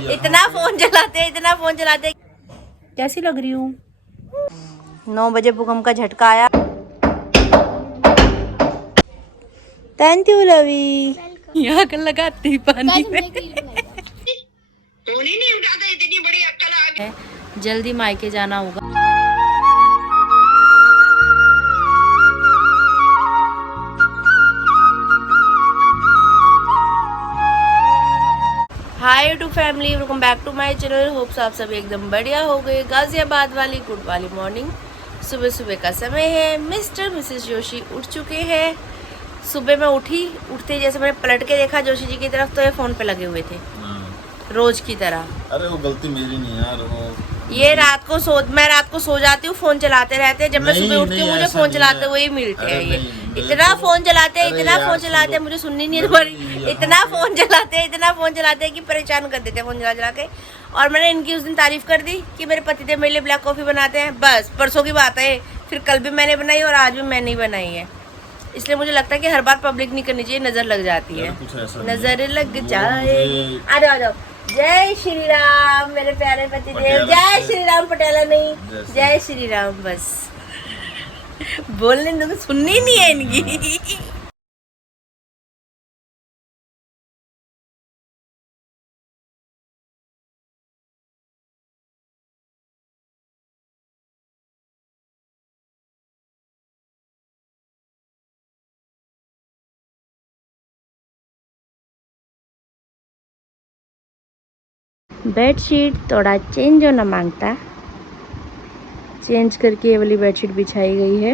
इतना फोन चलाते। कैसी लग रही हूँ? 9 बजे भूकंप का झटका आया। थैंक यू लवी। यहाँ कर लगाती पानी में। नहीं उठाता, इतनी बड़ी अक्ल आ गई। जल्दी मायके जाना होगा। Hi to family, welcome back to my channel. Hopes आप सब एकदम बढ़िया हो गए। गाजियाबाद वाली गुड वाली मॉर्निंग, सुबह सुबह का समय है। मिस्टर मिसेस जोशी उठ चुके हैं। सुबह मैं उठते जैसे मैंने पलट के देखा जोशी जी की तरफ, तो ये फोन पे लगे हुए थे रोज की तरह। अरे वो गलती मेरी नहीं यार, वो ये मैं रात को सो जाती हूँ, फोन चलाते रहते हैं। जब मैं सुबह उठती हूँ मुझे फोन चलाते हुए ही मिलते हैं। ये इतना फोन चलाते हैं, मुझे सुननी नहीं है तुम्हारी। इतना फोन चलाते हैं कि परेशान कर देते हैं फोन चला के। और मैंने इनकी उस दिन तारीफ कर दी कि मेरे पतिदेव मेरे लिए ब्लैक कॉफी बनाते हैं। बस परसों की बात है, फिर कल भी मैंने बनाई और आज भी मैंने ही बनाई है। इसलिए मुझे लगता है कि हर बार पब्लिक नहीं करनी चाहिए, नजर लग जाती है। नजर लग जाए। आ जाओ। जय श्री राम मेरे प्यारे पतिदेव। जय श्री राम। पटेला नहीं, जय श्री राम। बस बोलने दो, सुननी नहीं है इनकी। बेडशीट थोड़ा चेंज होना मांगता, चेंज करके ये वाली बेडशीट बिछाई गई है।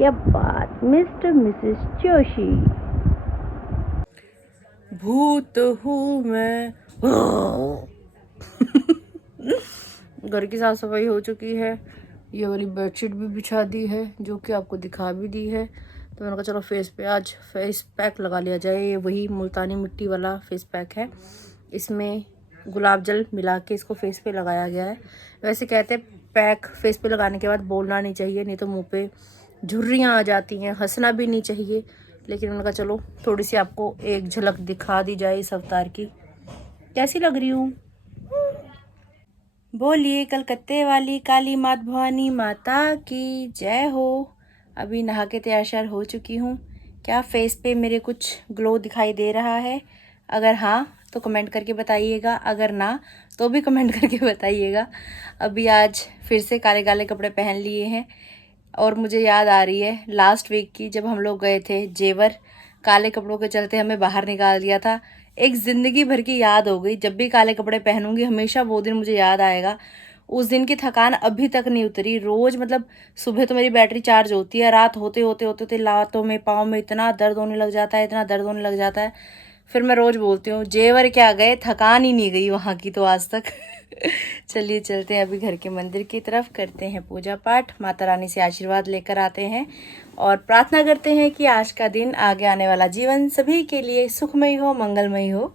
ये बात मिस्टर मिसेस जोशी। भूत हूँ मैं। घर की साफ सफाई हो चुकी है। ये वाली बेडशीट भी बिछा दी है, जो कि आपको दिखा भी दी है। तो मैंने कहा चलो फेस पे आज फेस पैक लगा लिया जाए। ये वही मुल्तानी मिट्टी वाला फेस पैक है। इसमें गुलाब जल मिला के इसको फेस पे लगाया गया है। वैसे कहते हैं पैक फेस पे लगाने के बाद बोलना नहीं चाहिए, नहीं तो मुंह पे झुर्रियाँ आ जाती हैं। हंसना भी नहीं चाहिए, लेकिन उनका चलो थोड़ी सी आपको एक झलक दिखा दी जाए इस अवतार की। कैसी लग रही हूँ? बोलिए कलकत्ते वाली काली मात भवानी माता की जय हो। अभी नहा के तैयार श्यार हो चुकी हूँ। क्या फेस पे मेरे कुछ ग्लो दिखाई दे रहा है? अगर हाँ तो कमेंट करके बताइएगा, अगर ना तो भी कमेंट करके बताइएगा। अभी आज फिर से काले काले कपड़े पहन लिए हैं। और मुझे याद आ रही है लास्ट वीक की, जब हम लोग गए थे जेवर। काले कपड़ों के चलते हमें बाहर निकाल दिया था। एक ज़िंदगी भर की याद हो गई। जब भी काले कपड़े पहनूंगी हमेशा वो दिन मुझे याद आएगा। उस दिन की थकान अभी तक नहीं उतरी। रोज़ मतलब सुबह तो मेरी बैटरी चार्ज होती है, रात होते लातों में पाँव में इतना दर्द होने लग जाता है, फिर मैं रोज़ बोलती हूँ जेवर क्या गए, थकान ही नहीं गई वहाँ की तो आज तक। चलिए चलते हैं अभी घर के मंदिर की तरफ, करते हैं पूजा पाठ, माता रानी से आशीर्वाद लेकर आते हैं और प्रार्थना करते हैं कि आज का दिन, आगे आने वाला जीवन सभी के लिए सुखमय हो, मंगलमय हो।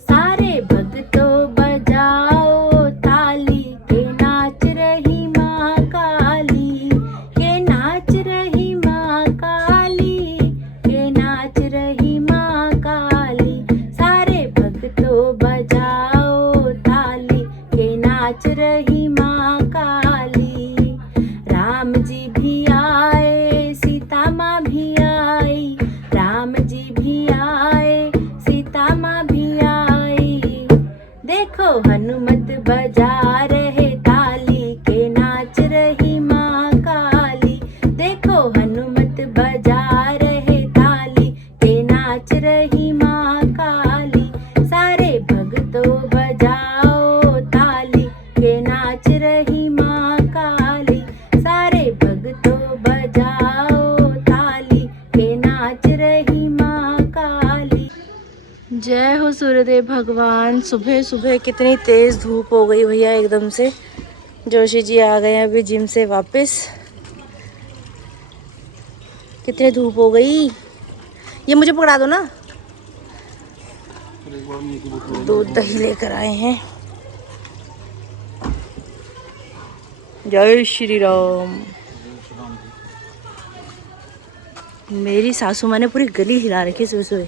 सारे भक्तों बजाओ ताली के नाच रही माँ काली, के नाच रही माँ काली, के नाच रही माँ काली। सारे भक्तों बजाओ ताली के नाच रही माँ काली। राम जी भी आए, सीता माँ भी आई, राम जी भी आए, सीता माँ भी आई। देखो हनुमत बजा रहे ताली के नाच रही माँ काली, देखो हनुमत बजा रहे ताली के नाच रही माँ काली। सारे भक्तों बजाओ ताली के नाच रही माँ काली, सारे भक्तों बजाओ ताली के नाच रही माँ काली। जय हो सूर्यदेव भगवान। सुबह सुबह कितनी तेज धूप हो गई भैया एकदम से। जोशी जी आ गए अभी जिम से वापस। कितनी धूप हो गई। ये मुझे पकड़ा दो ना। दूध दही लेकर आए हैं। जय श्री राम। मेरी सासू माँ ने पूरी गली हिला रखी सुबह सुबह।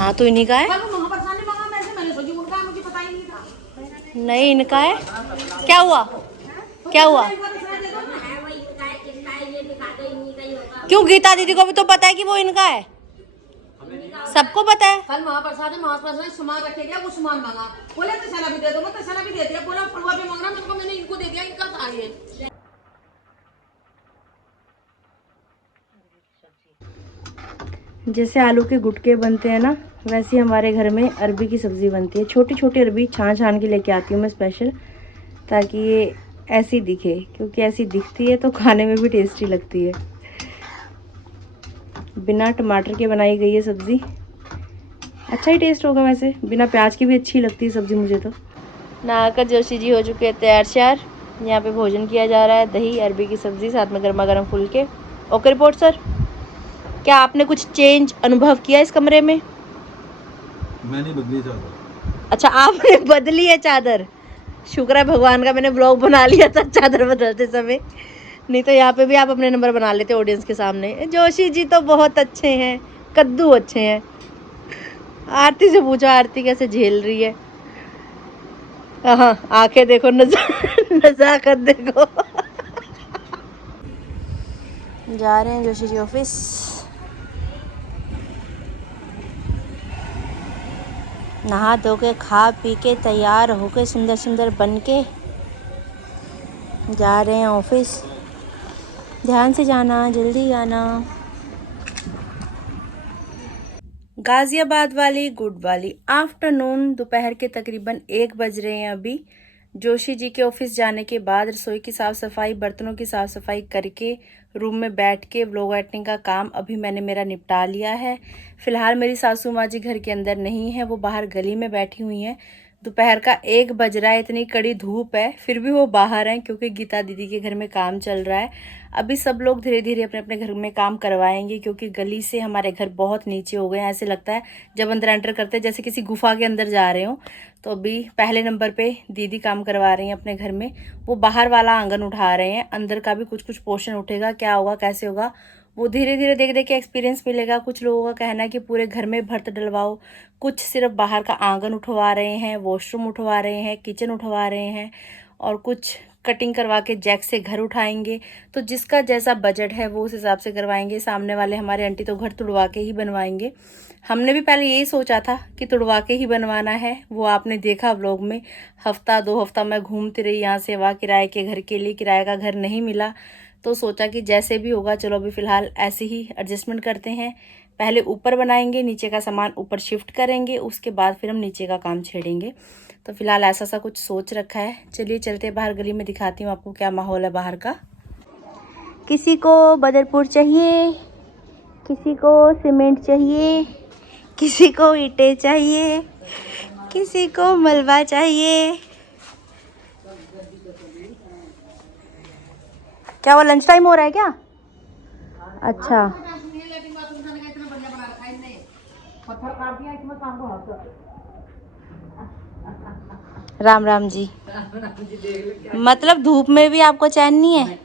हाँ तो इन्हीं का है। नहीं इनका है। क्या हुआ, क्या हुआ? क्यों, गीता दीदी को भी तो पता है कि वो इनका है, सबको पता है। कल महाप्रसाद है, महाप्रसाद सामान रखेगा, वो सामान मांगा, बोले तसला भी दे दो, मैं तसला भी दे दिया, बोला फलवा भी मांगना, तो मैंने इनको दे दिया, इनका था ये। जैसे आलू के गुटके बनते हैं ना, वैसे हमारे घर में अरबी की सब्ज़ी बनती है। छोटी छोटी अरबी छान छान के लेके आती हूँ मैं स्पेशल, ताकि ये ऐसी दिखे, क्योंकि ऐसी दिखती है तो खाने में भी टेस्टी लगती है। बिना टमाटर के बनाई गई है सब्ज़ी, अच्छा ही टेस्ट होगा। वैसे बिना प्याज की भी अच्छी लगती है सब्ज़ी मुझे तो। नहाकर जोशी जी हो चुके हैं तैयार श्यार। यहाँ पे भोजन किया जा रहा है, दही अरबी की सब्ज़ी, साथ में गर्मा गर्म फुलके। ओके रिपोर्ट सर, क्या आपने कुछ चेंज अनुभव किया इस कमरे में? मैंने बदली चादर। अच्छा आपने बदली है चादर, शुक्र है भगवान का मैंने ब्लॉग बना लिया था चादर बदलते समय, नहीं तो यहाँ पे भी आप अपने नंबर बना लेते ऑडियंस के सामने। जोशी जी तो बहुत अच्छे हैं, कद्दू अच्छे हैं। आरती से पूछो आरती कैसे झेल रही है। हाँ आंखें देखो, नजाकत देखो। जा रहे हैं जोशी जी ऑफिस। नहा धो के खा पी के तैयार होके सुंदर सुंदर बन के जा रहे हैं ऑफिस। ध्यान से जाना, जल्दी आना। गाज़ियाबाद वाली गुड वाली आफ्टरनून, दोपहर के तकरीबन 1 बज रहे हैं अभी। जोशी जी के ऑफिस जाने के बाद रसोई की साफ़ सफाई, बर्तनों की साफ़ सफाई करके रूम में बैठ के व्लॉग एडिटिंग का काम अभी मैंने मेरा निपटा लिया है। फ़िलहाल मेरी सासू माँ जी घर के अंदर नहीं है, वो बाहर गली में बैठी हुई हैं। दोपहर का 1 बज रहा है, इतनी कड़ी धूप है, फिर भी वो बाहर हैं क्योंकि गीता दीदी के घर में काम चल रहा है। अभी सब लोग धीरे धीरे अपने अपने घर में काम करवाएंगे, क्योंकि गली से हमारे घर बहुत नीचे हो गए हैं। ऐसे लगता है जब अंदर एंटर करते हैं जैसे किसी गुफा के अंदर जा रहे हो। तो अभी पहले नंबर पे दीदी काम करवा रही हैं अपने घर में, वो बाहर वाला आंगन उठा रहे हैं। अंदर का भी कुछ कुछ पोर्शन उठेगा, क्या होगा कैसे होगा वो धीरे धीरे देख देख के एक्सपीरियंस मिलेगा। कुछ लोगों का कहना है कि पूरे घर में भर्त डलवाओ, कुछ सिर्फ बाहर का आंगन उठवा रहे हैं, वॉशरूम उठवा रहे हैं, किचन उठवा रहे हैं, और कुछ कटिंग करवा के जैक से घर उठाएंगे। तो जिसका जैसा बजट है वो उस हिसाब से करवाएंगे। सामने वाले हमारे आंटी तो घर तुड़वा के ही बनवाएंगे। हमने भी पहले यही सोचा था कि तुड़वा के ही बनवाना है, वो आपने देखा व्लॉग में। हफ्ता 2 हफ्ता मैं घूमती रही यहाँ से वहाँ किराए के घर के लिए, किराए का घर नहीं मिला। तो सोचा कि जैसे भी होगा चलो अभी फ़िलहाल ऐसे ही एडजस्टमेंट करते हैं। पहले ऊपर बनाएंगे, नीचे का सामान ऊपर शिफ्ट करेंगे, उसके बाद फिर हम नीचे का काम छेड़ेंगे। तो फिलहाल ऐसा सा कुछ सोच रखा है। चलिए चलते बाहर गली में, दिखाती हूँ आपको क्या माहौल है बाहर का। किसी को बदरपुर चाहिए, किसी को सीमेंट चाहिए, किसी को ईंटें चाहिए, किसी को मलबा चाहिए। क्या वो लंच टाइम हो रहा है क्या? अच्छा राम राम जी। मतलब धूप में भी आपको चैन नहीं है?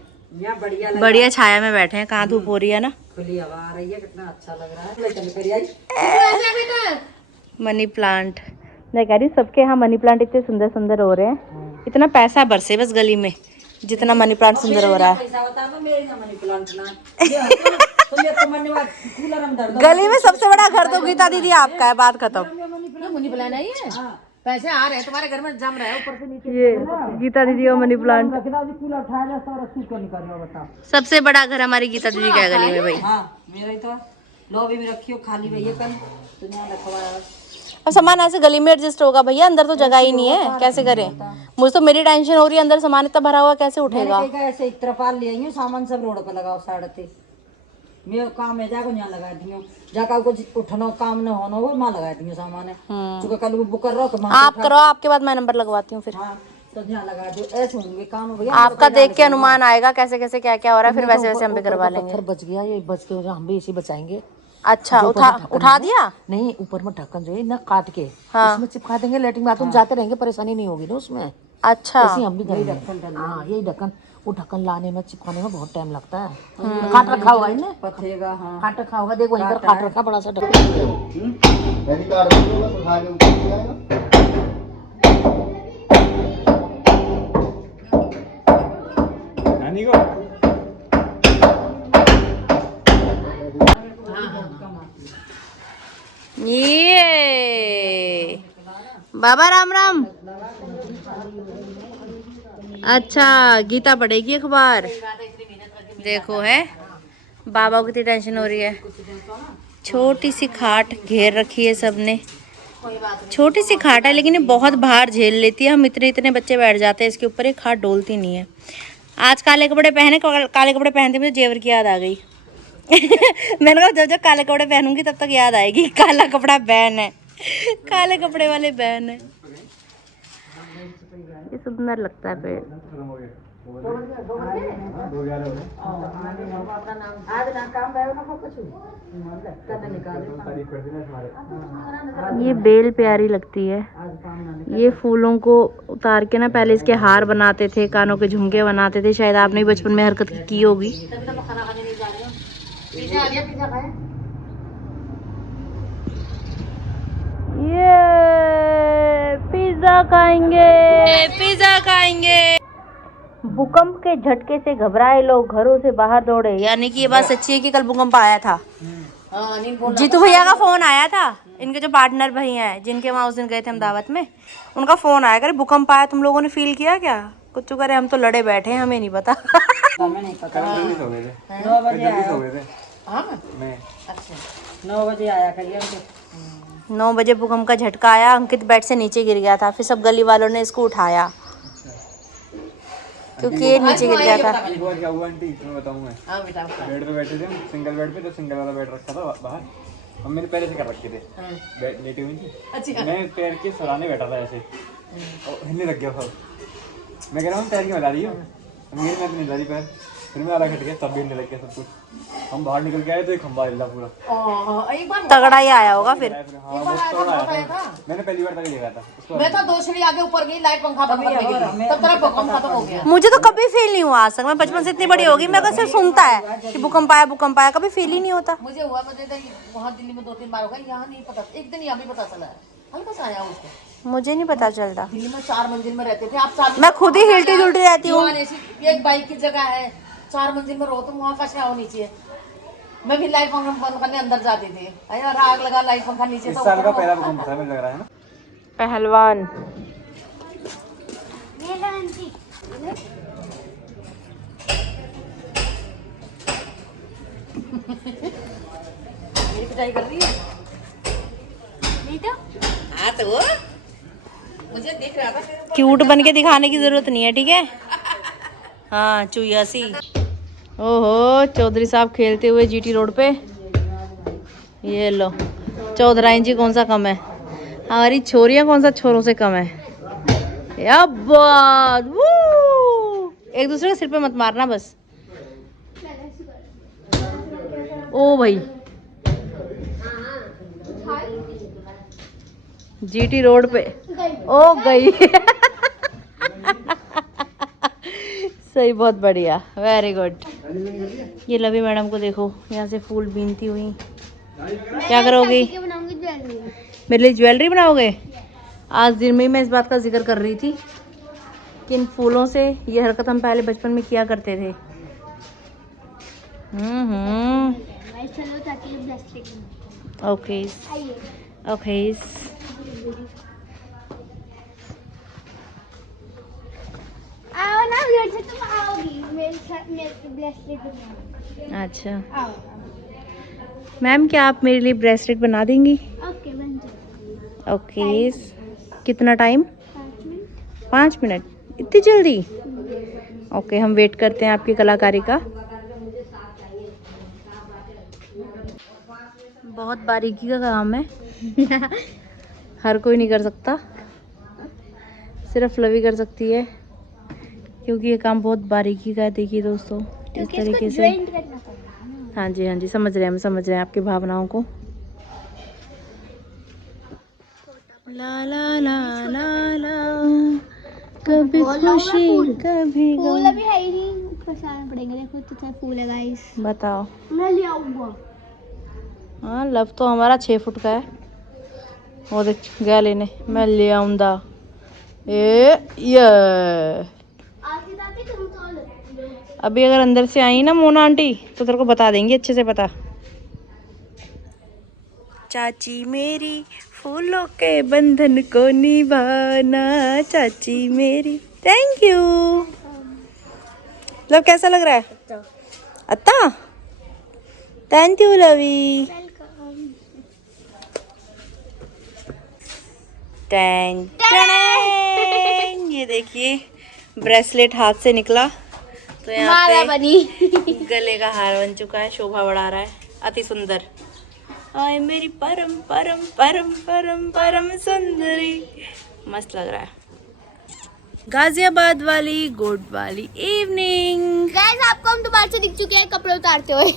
बढ़िया छाया में बैठे हैं, कहाँ धूप हो रही है ना। खुली हवा आ रही है, कितना अच्छा लग रहा है। मनी प्लांट, मैं कह रही सबके यहाँ मनी प्लांट इतने सुंदर सुंदर हो रहे हैं। इतना पैसा बरसे बस गली में, जितना मनी प्लांट सुंदर हो रहा है। गली में सबसे बड़ा घर तो गीता दीदी आपका है, बात खत्म। मनी प्लांट है ये, पैसे आ रहे हैं तुम्हारे घर में, जम रहे हैं ऊपर से नीचे। ये गीता दीदी का मनी प्लांट, सबसे बड़ा घर हमारी गीता दीदी का है गली में भाई। मेरा ही तो लॉबी भी रखी हो खाली भैया, कल तो यहाँ रखवाया। और सामान ऐसे गली में एडजस्ट होगा भैया, अंदर तो जगह ही नहीं है, कैसे करें? मुझे तो मेरी टेंशन हो रही है, अंदर सामान इतना भरा हुआ कैसे उठेगा? ऐसे एक तरपाल ले आई सामान सब रोड पे लगाओ साड़ते। मेरा काम है जाको यहाँ लगा दियो, जाकर कुछ उठना काम न होना वो माँ लगा दियो सामान है। चूंकि कल बुक कर रहा हो आप करो, आपके बाद मैं नंबर लगवाती हूँ फिर। हाँ तो यहाँ लगा दो, ऐसे होंगे काम भैया। आपका देख के अनुमान आएगा कैसे कैसे क्या क्या हो रहा है, फिर वैसे वैसे हम भी करवा लेंगे। बच गया ये, बच के हम भी इसी बचाएंगे। अच्छा, जो उठा ऊपर में ढक्कन उठा है, दिया। नहीं ऊपर में ढक्कन जो है ना काट के हाँ। उसमें चिपका देंगे, लेटरिन बाथरूम जाते रहेंगे, परेशानी नहीं होगी ना उसमें। अच्छा। ऐसे ही हम भी करेंगे। हाँ यही ढक्कन, वो ढक्कन लाने में चिपकाने में बहुत टाइम लगता है। काट रखा होगा इनने, पथेगा। हाँ काट रखा होगा, देख वहीं पर काट रखा बड़ा सा ढक्कन। नानी को ये बाबा राम राम। अच्छा, गीता पढ़ेगी अखबार। देखो है बाबा को कितनी टेंशन हो रही है। छोटी सी खाट घेर रखी है सबने। छोटी सी खाट है लेकिन ये बहुत भार झेल लेती है। हम इतने इतने बच्चे बैठ जाते हैं इसके ऊपर, ये खाट डोलती नहीं है। आज काले कपड़े पहने, काले कपड़े पहनते मुझे जेवर की याद आ गई। मैंने कहा जब जब काले कपड़े पहनूंगी तब तक याद आएगी काला कपड़ा बैन है, काले कपड़े वाले बैन है। ये सुंदर लगता है पेड़। ये बेल प्यारी लगती है। ये फूलों को उतार के ना पहले इसके हार बनाते थे, कानों के झुमके बनाते थे। शायद आपने भी बचपन में हरकत की होगी। ये पिज्जा खाएंगे, पिज्जा खाएंगे। भूकंप के झटके से घबराए लोग घरों से बाहर दौड़े। यानी कि ये बात सच्ची है कि कल भूकंप आया था। जीतू भैया का फोन आया था, इनके जो पार्टनर भैया हैं जिनके वहाँ उस दिन गए थे हम दावत में, उनका फोन आया करे भूकंप आया, तुम लोगों ने फील किया क्या? कुछ करे, हम तो लड़े बैठे हैं, हमें नहीं पता। हमें नहीं पता। 9 बजे आया। अच्छा 9 बजे आया करिए। 9 बजे भूकंप का झटका आया। अंकित बेड से नीचे गिर गया था, फिर सब गली वालों ने इसको उठाया क्योंकि ये नीचे गिर गया था। एक बार क्या हुआ आंटी, तुम्हें बताऊं मैं। हाँ बेटा। बेड पे बैठे थे हम, सिंगल बेड पे, तो सिंगल वाला बेड रखा था बाहर, हम मैंने पहले से कर रखे थे। बेड लेटी हुई थी। अच्छा। मैं पैर के सराहने बैठा था ऐसे, और हिलने लग गया सब। मैं कह रहा हूँ पैर क्यों हिला रही हो, मेरी मैं तो नहीं हिला रही पैर। फिर मैं आधा घट गया, तब भी हिलने लग गया सब कुछ। हम बाहर निकल के आए तो एक खंबा हिला पूरा। एक बार तगड़ा ही आया होगा फिर। हाँ वो तगड़ा आया था, मैंने पहली बार तक देखा था उसको। मैं तो 2 सीढ़ी आगे ऊपर गई, लाइट पंखा बंद करने गई, तब तक भूकंप खत्म हो गया। मुझे तो कभी फील नहीं हुआ आज तक। मैं बचपन से इतनी बड़ी होगी, मेरे को सिर्फ सुनता है कि भूकंप आया, कभी फील ही नहीं होता। मुझे हुआ, मुझे तो वहाँ दिल्ली में 2-3 बार हो गया, यहाँ नहीं पता। एक दिन यहाँ भी पता चला है, हल्का सा आया उसको। मुझे नहीं पता चलता। दिल्ली में 4 मंजिल में रहते थे आप। 4 मैं खुद ही हिलती जुलती रहती हूँ। एक बाइक की जगह है, 4 मंजिल में रहो तुम, वहाँ का क्या हो नीचे। मैं भी लाइट पंखा बंद करने अंदर जाती थी, यार आग लगा लाइट पंखा नीचे। इस तो साल का पहला भूकंप था, मुझे लग रहा है ना। पहलवान मेरी पिटाई कर रही है। नहीं तो हाँ तो वो मुझे दिख रहा था। क्यूट बन के दिखाने की जरूरत नहीं है, ठीक है। हाँ चुईया सी। ओहो, चौधरी साहब खेलते हुए जीटी रोड पे। ये लो, चौधराइन जी कौन सा कम है, हमारी छोरियां कौन सा छोरों से कम है। या बात, एक दूसरे के सिर पे मत मारना बस। ओ भाई, जीटी रोड पे ओ गई। सही, बहुत बढ़िया, वेरी गुड। ये लवी मैडम को देखो, यहाँ से फूल बीनती हुई। क्या करोगी? मेरे लिए ज्वेलरी बनाओगे? आज दिन में मैं इस बात का जिक्र कर रही थी कि इन फूलों से ये हरकत हम पहले बचपन में किया करते थे। Okay okay. आओ ना, वैसे तुम आओगी मेरे साथ, मेरे ब्रेसलेट बनवाओ। अच्छा मैम, क्या आप मेरे लिए ब्रेसलेट बना देंगी? ओके, बन जाए। ओके, कितना टाइम? 5 मिनट। 5 मिनट? इतनी जल्दी? ओके, हम वेट करते हैं आपकी कलाकारी का। बहुत बारीकी का काम है। हर कोई नहीं कर सकता, सिर्फ लवी कर सकती है, क्योंकि ये काम बहुत बारीकी का है। देखिए दोस्तों, इस तरीके से हाँ जी हाँ जी, समझ रहे हैं, हम समझ रहे हैं आपकी भावनाओं को। ला ला ला ला ला, कभी खुशी कभी फूल गम। अभी है ही नहीं, फंसाना पड़ेगा। देखो कितना फूल है गाइस। बताओ। मैं ले आऊंगा। हाँ, लव तो हमारा 6 फुट का है। वो देख गया लेने, मैं ले आऊंगा। ये आती जाती तुम तो लगती हो। अभी अगर अंदर से आई ना मोना आंटी तो तेरे को बता देंगी अच्छे से पता। चाची मेरी फूलों के बंधन को निभाना, चाची मेरी। Thank you. लव कैसा लग रहा है? अच्छा, थैंक यू लवी। वेलकम। टैंग टैंग। ये देखिए ब्रेसलेट हाथ से निकला तो यहाँ माला पे बनी। गले का हार बन चुका है, शोभा बढ़ा रहा है, अति सुंदर। आए मेरी परम परम परम परम परम सुंदरी, मस्त लग रहा है। गाजियाबाद वाली गुड वाली इवनिंग। गाइस आपको हम दोबारा से दिख चुके हैं कपड़े उतारते हुए।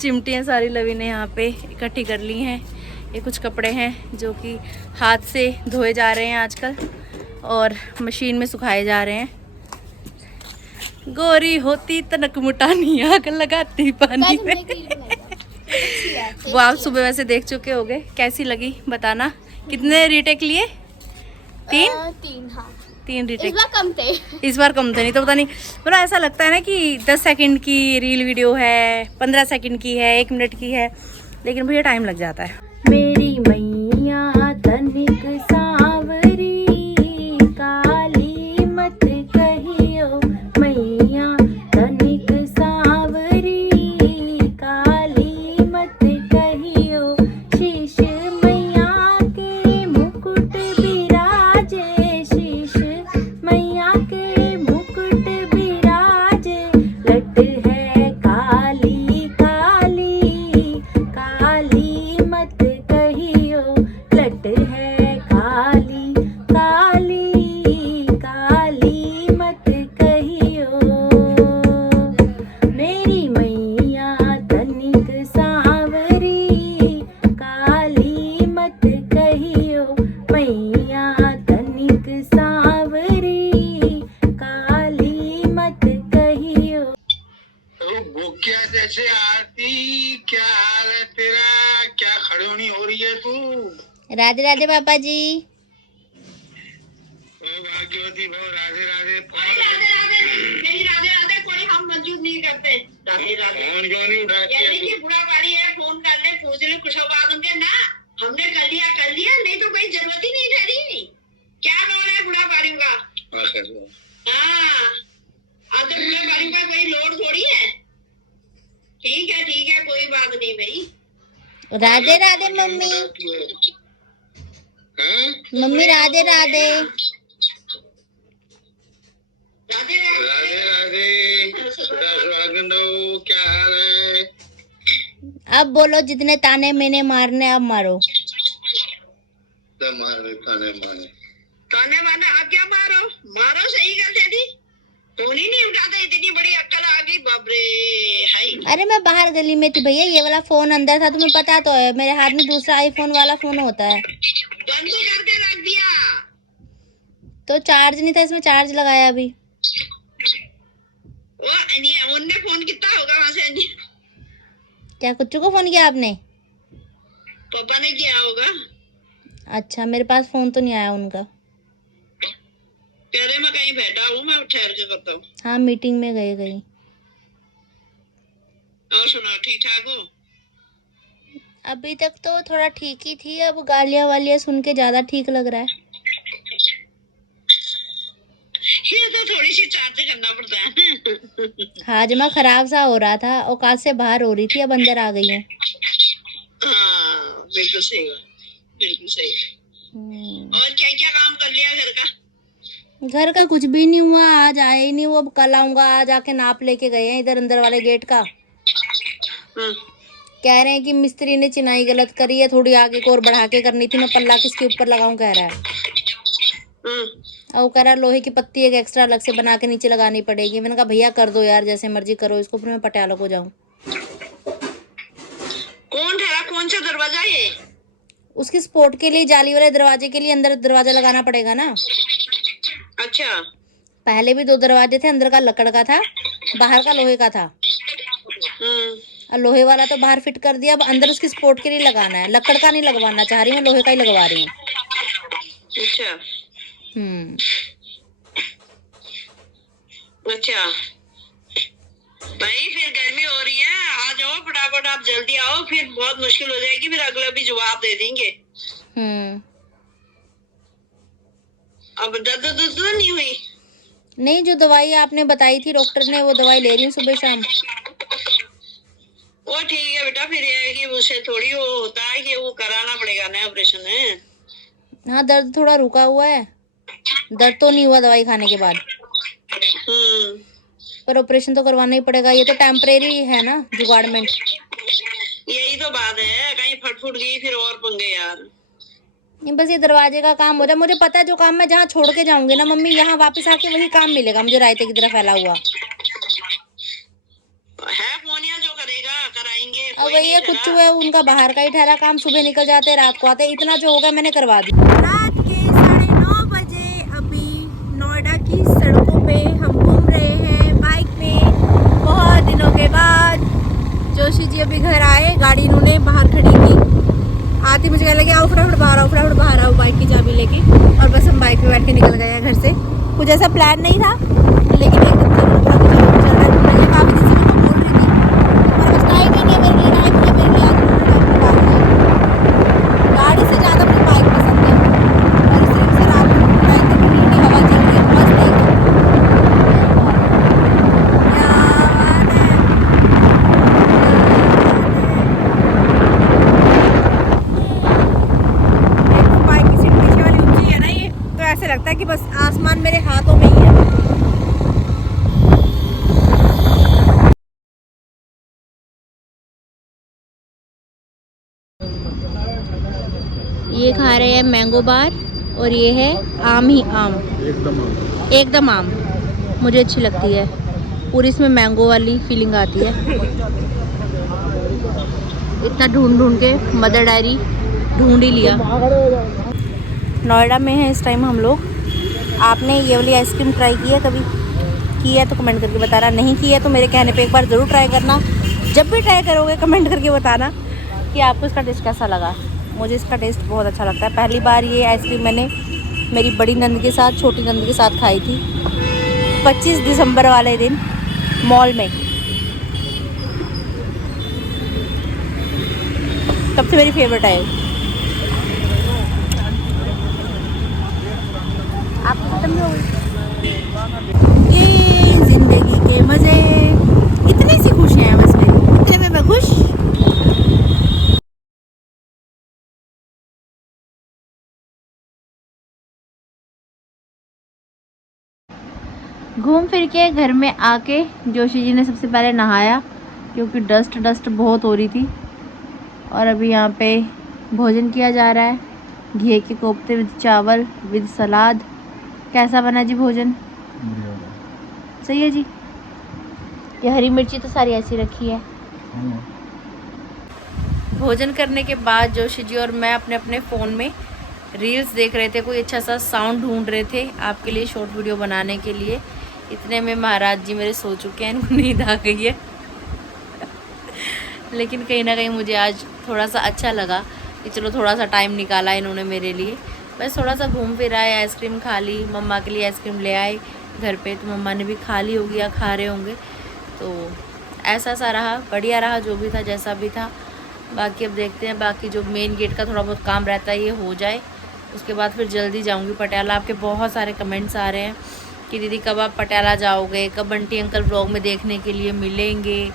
चिमटियाँ सारी लवी ने यहाँ पे इकट्ठी कर ली हैं। ये कुछ कपड़े हैं जो कि हाथ से धोए जा रहे हैं आजकल और मशीन में सुखाए जा रहे हैं। गोरी होती तनक मुटानी, आग लगाती पानी में। वो आप सुबह वैसे देख चुके होगे, कैसी लगी बताना। कितने रीटेक लिए? 3 3 हाँ। 3 इस रीटेक। बार कम थे। इस बार कम थे, नहीं तो पता नहीं। मतलब ऐसा लगता है ना कि 10 सेकंड की रील वीडियो है, 15 सेकंड की है, 1 मिनट की है, लेकिन भैया टाइम लग जाता है। मेरी मैया तनिक सांवरी, काली मत कहियो मैया तनिक सांवरी, काली मत कहियो। शीश मैया के मुकुट बिराजे, शीश मैया के मुकुट बिराजे। लट है काली काली, काली मत कहियो। लट है काली काली, काली मत कहियो। मेरी मैया तनिक सांवरी, काली मत कहियो मैया तनिक सांवरी, काली मत कहियो। भूखिया जैसे आरती, क्या हाल है तेरा? क्या खड़ूनी हो रही है तू? राधे राधे पापा जी। ओ भाग्यवती भव, राधे राधे। राधे राधे कोई हम मंजूर नहीं करते। राधे राधे फोन क्यों नहीं उठाती? ये बुढ़ा पाड़ी है, फोन कर ले, पूछ ले कुछ बात उनके ना। हमने कर लिया नहीं तो कोई जरूरत ही नहीं ठहरी। क्या लोड है बुढ़ा पाड़ी का? हाँ, अब तो बुढ़ा पाड़ी का कोई लोड थोड़ी है। ठीक है कोई बात नहीं भाई। राधे राधे मम्मी। मम्मी राधे राधे। राधे राधे। सुहागन हो, क्या हाल है? अब बोलो, जितने ताने मैंने मारने अब मारो। ताने मारने अब क्या मारो सही कर दी। फोन ही नहीं उठाते, इतनी बड़ी अक्कल आ गई, बाप रे। हाय अरे मैं बाहर गली में थी भैया, ये वाला फोन अंदर था, तुम्हें पता तो है। मेरे हाथ में दूसरा आईफोन वाला फोन होता है। बंद तो करके रख दिया। तो चार्ज नहीं था, इसमें चार्ज लगाया अभी। उनने फोन कितना होगा वहां से? क्या कुच्चू को फोन किया आपने? पापा ने किया होगा। अच्छा, मेरे पास फोन तो नहीं आया उनका। कह रहे मैं कहीं बैठा हूँ, मैं ठहर के करता हूँ। हाँ, मीटिंग में गए गई। और सुना, ठीक ठाक हो? अभी तक तो थोड़ा ठीक ही थी, अब गालियां वालियां सुन के ज्यादा ठीक लग रहा है। ये तो थोड़ी सी चार्ज करना पड़ता है। हाजमा खराब सा हो रहा था, औकात से बाहर हो रही थी, अब अंदर आ गई हूँ। हाँ, बिल्कुल सही है, बिल्कुल सही है। और क्या क्या काम कर लिया घर का? घर का कुछ भी नहीं हुआ, आज आए ही नहीं वो। अब कल आऊंगा। आज आके नाप लेके गए हैं इधर अंदर वाले गेट का। कह रहे हैं कि मिस्त्री ने चिनाई गलत करी है, थोड़ी आगे को और बढ़ा के करनी थी, मैं पल्ला किसके ऊपर लगाऊं कह रहा है। हम्म। और वो कह रहा लोहे की पत्ती एक एक्स्ट्रा अलग से बना के नीचे लगानी पड़ेगी। मैंने कहा भैया कर दो यार, जैसे मर्जी करो इसको, फिर मैं पटियाला को जाऊँ। कौन ठहरा, कौन सा दरवाजा ये? उसकी सपोर्ट के लिए, जाली वाले दरवाजे के लिए अंदर दरवाजा लगाना पड़ेगा ना। अच्छा। पहले भी 2 दरवाजे थे, अंदर का लकड़ का था, बाहर का लोहे का था। और लोहे वाला तो बाहर फिट कर दिया, अब अंदर उसकी सपोर्ट के लिए लगाना है। लकड़ का नहीं लगवाना चाह रही हूँ, लोहे का ही लगवा रही हूँ। अच्छा। अच्छा भाई, फिर गर्मी हो रही है, आ जाओ फटाफट, आप जल्दी आओ, फिर बहुत मुश्किल हो जाएगी, फिर अगला भी जवाब दे देंगे। अब दर्द तो नहीं हुई? नहीं, जो दवाई आपने बताई थी डॉक्टर ने, वो दवाई ले रही हूँ सुबह शाम। वो ठीक है बेटा, फिर ये है कि उसे थोड़ी वो होता है कि वो कराना पड़ेगा ना ऑपरेशन है। हाँ, दर्द थोड़ा रुका हुआ है, दर्द तो नहीं हुआ दवाई खाने के बाद। पर ऑपरेशन तो करवाना ही पड़ेगा, ये तो टेम्परेरी है ना जुगाड़मेंट। यही तो बात है, कहीं फट गई फिर और पंगे यार। बस ये दरवाजे का काम हो जाए, मुझे पता है जो काम मैं जहाँ छोड़ के जाऊंगी ना मम्मी, यहाँ वापस आके वही काम मिलेगा मुझे, रायते की तरह फैला हुआ है। फोनिया जो करेगा कराएंगे। अब वही है, कुछ है उनका बाहर का ही ठहरा काम, सुबह निकल जाते रात को आते, इतना जो होगा मैंने करवा दी। रात के 9:30 बजे अभी नोएडा की सड़कों पे हम घूम रहे हैं बाइक में, बहुत दिनों के बाद। जोशी जी अभी घर आए, गाड़ी इन्होंने बाहर खड़ी की, आती मुझे कहने लगे आओ फटाफट बाहर आओ बाइक की चाबी लेके, और बस हम बाइक पे बैठ के निकल गए हैं घर से। कुछ ऐसा प्लान नहीं था, लेकिन एकदम से काफी दिन से मैं बोल रही थी, और बस टाइम ही नहीं मेरे लिए, गाड़ी से ज़्यादा मुझे बाइक पसंद है। और सिर्फ से रात में ठंडी हवा चल रही है, बस बाइक की सीट पीछे वाली ऊंची है ना, ये तो ऐसे लगता है कि बस आसमान मेरे हाथों में ही है। ये खा रहे हैं मैंगो बार, और ये है आम ही आम, एकदम आम। मुझे अच्छी लगती है पूरी, इसमें मैंगो वाली फीलिंग आती है। इतना ढूंढ के मदर डायरी ढूंढ ही लिया। नोएडा में है इस टाइम हम लोग। आपने ये वाली आइसक्रीम ट्राई की है कभी? की है तो कमेंट करके बताना, नहीं की है तो मेरे कहने पे एक बार ज़रूर ट्राई करना। जब भी ट्राई करोगे कमेंट करके बताना कि आपको इसका टेस्ट कैसा लगा। मुझे इसका टेस्ट बहुत अच्छा लगता है। पहली बार ये आइसक्रीम मैंने मेरी बड़ी नंद के साथ, छोटी नंद के साथ खाई थी 25 दिसंबर वाले दिन मॉल में। तब से मेरी फेवरेट है। आपको खत्म नहीं हो गई? ये जिंदगी के मजे, इतनी सी खुशियाँ हैं बस मेरी, इतने में मैं खुश। घूम फिर के घर में आके जोशी जी ने सबसे पहले नहाया, क्योंकि डस्ट बहुत हो रही थी। और अभी यहाँ पे भोजन किया जा रहा है, घी के कोफ्ते विद चावल विद सलाद। कैसा बना जी भोजन? सही है जी। ये हरी मिर्ची तो सारी ऐसी रखी है। भोजन करने के बाद जोशी जी और मैं अपने अपने फ़ोन में रील्स देख रहे थे, कोई अच्छा सा साउंड ढूंढ रहे थे आपके लिए शॉर्ट वीडियो बनाने के लिए। इतने में महाराज जी मेरे सो चुके हैं, इनको नींद आ गई है। लेकिन कहीं ना कहीं मुझे आज थोड़ा सा अच्छा लगा कि चलो थोड़ा सा टाइम निकाला इन्होंने मेरे लिए। बस थोड़ा सा घूम फिर आए, आइसक्रीम खा ली, मम्मा के लिए आइसक्रीम ले आए घर पे, तो मम्मा ने भी खा ली होगी या खा रहे होंगे। तो ऐसा सा रहा, बढ़िया रहा, जो भी था जैसा भी था। बाकी अब देखते हैं, बाकी जो मेन गेट का थोड़ा बहुत काम रहता है ये हो जाए, उसके बाद फिर जल्दी जाऊंगी पटियाला। आपके बहुत सारे कमेंट्स आ रहे हैं कि दीदी कब आप पटियाला जाओगे, कब आंटी अंकल व्लॉग में देखने के लिए मिलेंगे,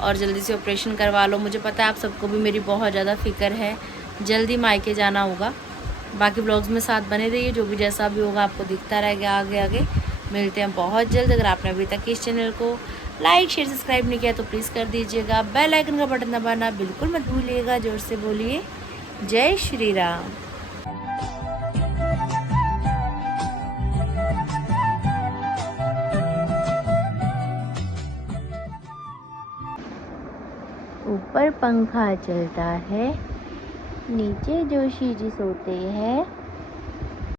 और जल्दी से ऑपरेशन करवा लो। मुझे पता है आप सबको भी मेरी बहुत ज़्यादा फिक्र है, जल्दी मायके जाना होगा। बाकी व्लॉग्स में साथ बने रहिए, जो भी जैसा भी होगा आपको दिखता रहेगा आगे आगे। मिलते हैं बहुत जल्द। अगर आपने अभी तक इस चैनल को लाइक शेयर सब्सक्राइब नहीं किया तो प्लीज़ कर दीजिएगा। बेल आइकन का बटन दबाना बिल्कुल मत भूलिएगा। जोर से बोलिए जय श्री राम। ऊपर पंखा चलता है, नीचे जोशी जी सोते हैं।